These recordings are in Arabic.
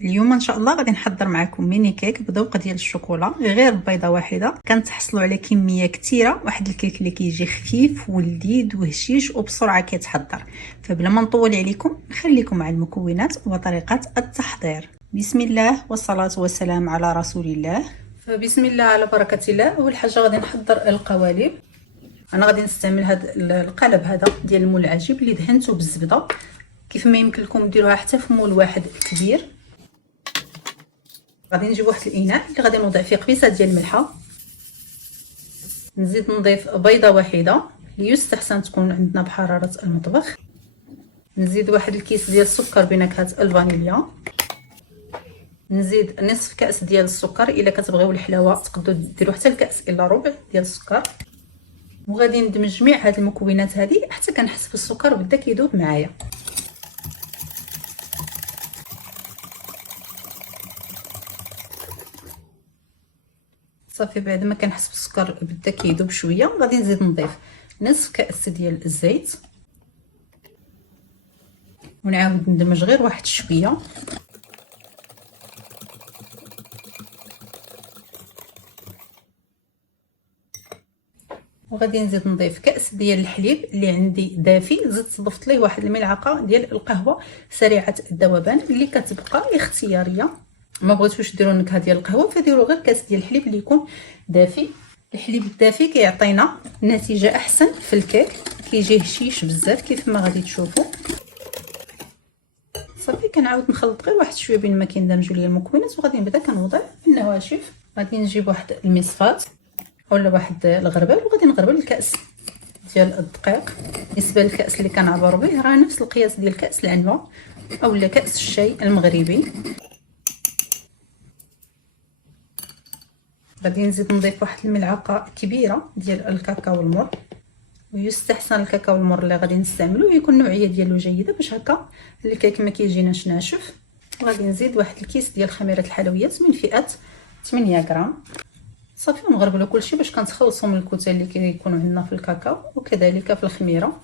اليوم ان شاء الله غادي نحضر معكم ميني كيك بذوق ديال الشوكولا، غير بيضه واحده كنتحصلوا على كميه كثيره. واحد الكيك اللي كيجي خفيف ولذيذ وهشيش وبسرعه كيتحضر. فبلا ما نطول عليكم نخليكم مع المكونات وطريقه التحضير. بسم الله والصلاه والسلام على رسول الله. فبسم الله على بركه الله. اول حاجه غادي نحضر القوالب. انا غادي نستعمل هذا القالب هذا ديال المول العجيب اللي دهنته بالزبده. كيف ما يمكن لكم ديروها حتى في مول واحد كبير. غادي نجيب واحد الاناء اللي غادي نوضع فيه قبيصه ديال الملحه، نزيد نضيف بيضه واحده اللي يستحسن تكون عندنا بحراره المطبخ، نزيد واحد الكيس ديال السكر بنكهه الفانيليا، نزيد نصف كاس ديال السكر. الا كتبغيو الحلاوه تقدروا ديروا حتى الكاس الا ربع ديال السكر. وغادي ندمج جميع هاد المكونات هذه حتى كنحس بالسكر بدا كيذوب معايا. صافي بعد ما كنحس بالسكر بدا كيذوب شويه غادي نزيد نضيف نصف كاس ديال الزيت ونعاود ندمج غير واحد شويه. وغادي نزيد نضيف كاس ديال الحليب اللي عندي دافي، زدت ضفت ليه واحد الملعقه ديال القهوه سريعه الذوبان اللي كتبقى اختياريه. ما بغيتوش ديروا النكهه ديال القهوه فديروا غير كاس ديال الحليب اللي يكون دافي. الحليب الدافي كيعطينا نتيجه احسن في الكيك، كيجي هشيش بزاف كيف ما غادي تشوفوا. صافي كنعاود نخلط غير واحد شويه بين ما كيندمجوا لي المكونات وغادي نبدا كنوضع النواشف. غادي نجيب واحد المصفات ولا واحد الغربال وغادي نغربل الكاس ديال الدقيق. بالنسبه للكاس اللي كنعبر به راه نفس القياس ديال كاس العنبه اولا كاس الشاي المغربي. غادي نزيد نضيف واحد الملعقه كبيره ديال الكاكاو المر، ويستحسن الكاكاو المر اللي غادي نستعملو يكون النوعيه ديالو جيده باش هكا الكيك ما كيجيناش ناشف. وغادي نزيد واحد الكيس ديال خميره الحلويات من فئه 8 غرام. صافي ونغربلو كلشي باش كنتخلصو من الكتل اللي كيكونوا عندنا في الكاكاو وكذلك في الخميره.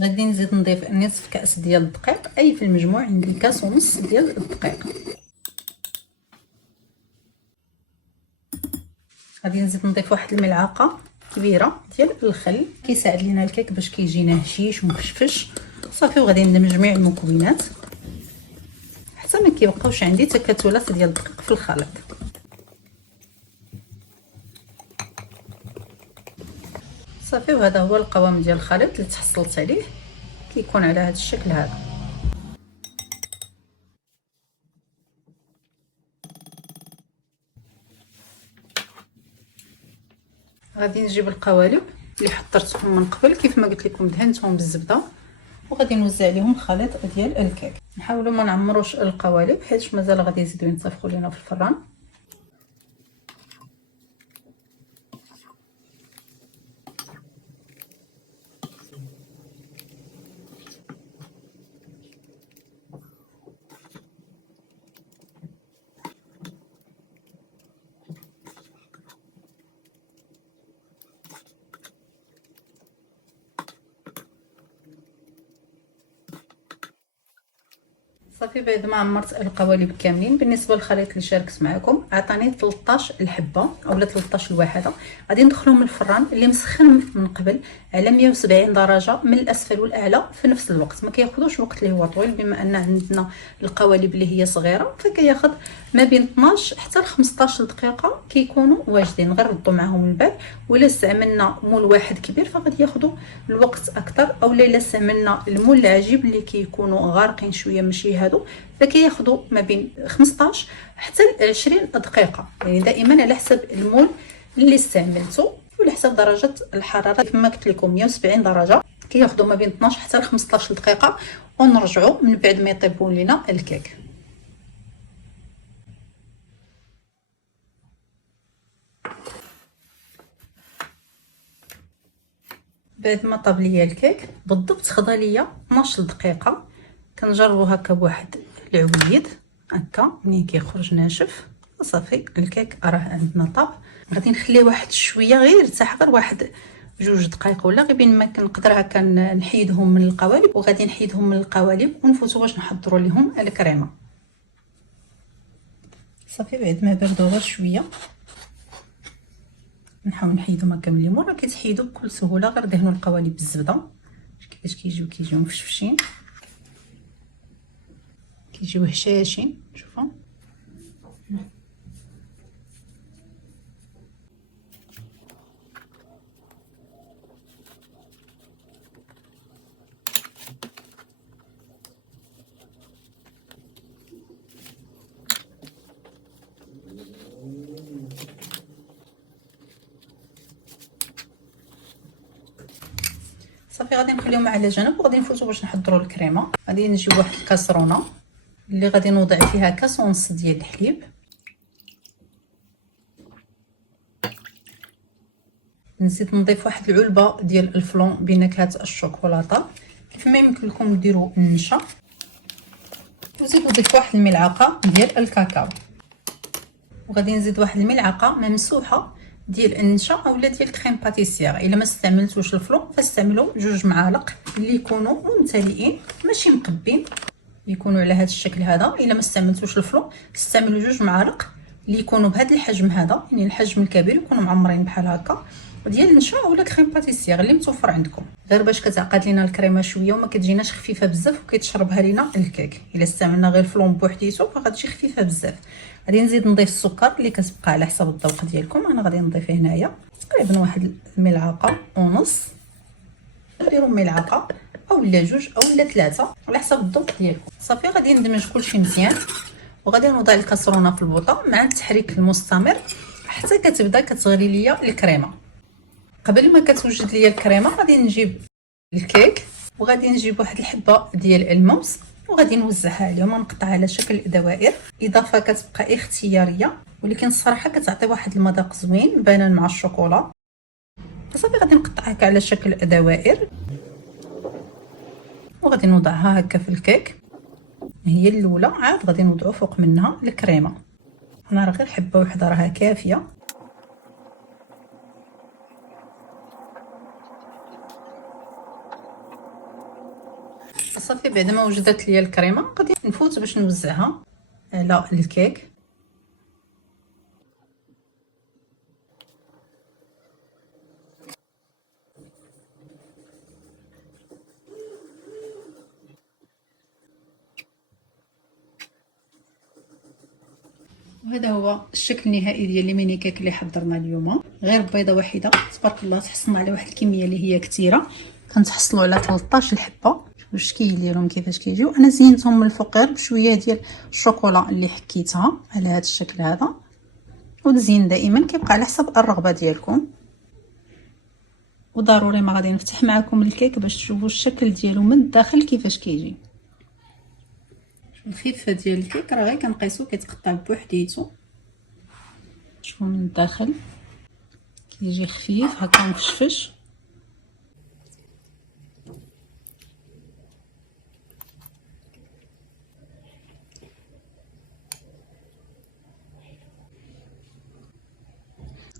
غادي نزيد نضيف نصف كاس ديال الدقيق، اي في المجموع عندي كاس ونص ديال الدقيق. غادي نزيد نضيف واحد الملعقه كبيره ديال الخل، كيساعد لينا الكيك باش كيجينا هشيش ومفشفش. صافي وغادي ندمج جميع المكونات حتى ما كيبقاوش عندي تكتلات ديال الدقيق في الخليط. صافي وهذا هو القوام ديال الخليط اللي تحصلت عليه، كيكون على هذا الشكل هذا. غادي نجيب القوالب اللي حضرتهم من قبل كيف ما قلت لكم دهنتهم بالزبده وغادي نوزع عليهم الخليط ديال الكيك. نحاولوا ما نعمروش القوالب حيت مازال غادي يزيدوا ينتفخوا لينا في الفران. صافي بعد ما عمرت القوالب كاملين، بالنسبه للخليط اللي شاركت معكم عطاني 13 الحبه اولا 13 الواحده. غادي ندخلهم الفران اللي مسخن من قبل على 170 درجه من الاسفل والاعلى في نفس الوقت. ما كياخذوش وقت اللي هو طويل بما ان عندنا القوالب اللي هي صغيره، فكياخذ ما بين 12 حتى ل 15 دقيقه كيكونوا واجدين. غير ردوا معهم البال. ولا استعملنا مول واحد كبير فغادي ياخذوا الوقت اكثر، اولا الا استعملنا المول العجيب اللي كيكونوا غارقين شويه ماشي هادو فكياخذوا ما بين 15 حتى ل 20 دقيقه. يعني دائما على حسب المول اللي استعملته وعلى حسب درجه الحراره. كما قلت لكم 170 درجه كياخذوا ما بين 12 حتى ل 15 دقيقه ونرجعوا من بعد ما يطيبوا لنا الكيك. بعد ما طاب ليا الكيك بالضبط خدا ليا 12 دقيقه. كنجربوا هكا بواحد العويد هكا. منين كيخرج ناشف صافي الكيك راه عندنا طاب. غادي نخليه واحد شويه غير يرتاح، غير واحد 2 دقائق ولا غير بين ما كنقدر هكا نحيدهم من القوالب. وغادي نحيدهم من القوالب ونفوتوا باش نحضروا لهم الكريمه. صافي بعد ما بردوا غير شويه نحاول نحيدهم هكا من الليمون. راه كيتحيدوا بكل سهوله، غير دهنوا القوالب بالزبده كيفاش كيجيو مفشفشين، كيجيو هشاشين. شوفوا صافي. غادي نخليهم على جنب وغادي نفوتوا باش نحضروا الكريمه. غادي نجيب واحد الكاسرونه اللي غادي نوضع فيها كاس ونص ديال الحليب. نزيد نضيف واحد العلبه ديال الفلون بنكهه الشوكولاته. كيف ما يمكن لكم ديروا النشا. وزيدوا نضيف واحد الملعقه ديال الكاكاو. وغادي نزيد واحد الملعقه ممسوحه ديال النشا اولا ديال كريم باتيسير. الا ما استعملتوش الفلون فاستعملوا 2 معالق اللي يكونوا ممتلئين ماشي مقبين، يكونوا على هذا الشكل هذا. الا ما استعملتوش الفلون استعملوا 2 معالق اللي يكونوا بهذا الحجم هذا، يعني الحجم الكبير، يكونوا معمرين بحال هكا ديال النشا اولا كريم باتيسير اللي متوفر عندكم، غير باش كتعقد لينا الكريمه شويه وما كتجيناش خفيفه بزاف وكيتشربها لينا الكيك. الا استعملنا غير الفلون بوحديتو فغتجي خفيفه بزاف. غادي نزيد نضيف السكر اللي كتبقى على حسب الذوق ديالكم. انا غادي نضيف هنايا تقريبا واحد الملعقه ونص، ديروا ملعقه اولا 2 اولا 3 على حسب الذوق ديالكم. صافي غادي ندمج كلشي مزيان وغادي نوضع الكاسرونه في البوطه مع التحريك المستمر حتى كتبدا كتغلي ليا الكريمه. قبل ما كتوجد ليا الكريمه غادي نجيب الكيك وغادي نجيب واحد الحبه ديال الموز وغادي نوزعها عليهم ونقطعها على شكل دوائر. اضافه كتبقى اختياريه ولكن الصراحه كتعطي واحد المذاق زوين بنان مع الشوكولا. صافي غادي نقطعها على شكل دوائر وغادي نوضعها هكا في الكيك. هي الاولى عاد غادي نوضعوا فوق منها الكريمه. انا راه غير حبه وحده راها كافيه. صافي بعد ما وجدت ليا الكريمه غادي نفوت باش نوزعها على الكيك. وهذا هو الشكل النهائي ديال الميني كيك اللي حضرنا اليوم. غير بيضه واحده تبارك الله تحصلنا على واحد الكميه اللي هي كثيره. كنتحصلوا على 13 حبه. شوفوا الشكل ديالهم كيفاش كيجيو. انا زينتهم من الفوق غير بشويه ديال الشوكولا اللي حكيتها على هذا الشكل هذا. والتزيين دائما كيبقى على حسب الرغبه ديالكم. وضروري ما غادي نفتح معكم الكيك باش تشوفوا الشكل ديالو من الداخل كيفاش كيجي. الخفه ديال الكيك راه غير كنقيسو كيتقطع بوحديتو. شوفوا من الداخل كيجي خفيف هكا مفشفش.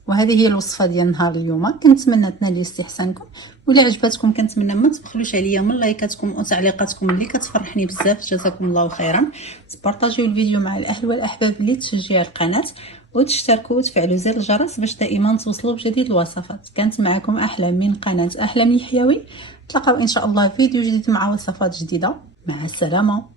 وهذه هي الوصفه ديال نهار اليوم. كنتمنى تنال استحسانكم. ولا عجبتكم كنتمنى ما تبخلوش عليا من لايكاتكم وتعليقاتكم اللي كتفرحني بزاف. جزاكم الله خيرا. تبارطاجيو الفيديو مع الاهل والاحباب اللي تشجيع القناه وتشتركوا وتفعلوا زر الجرس باش دائما توصلوا بجديد الوصفات. كانت معكم احلام من قناه احلام الحيوي. تلقاو ان شاء الله فيديو جديد مع وصفات جديده. مع السلامه.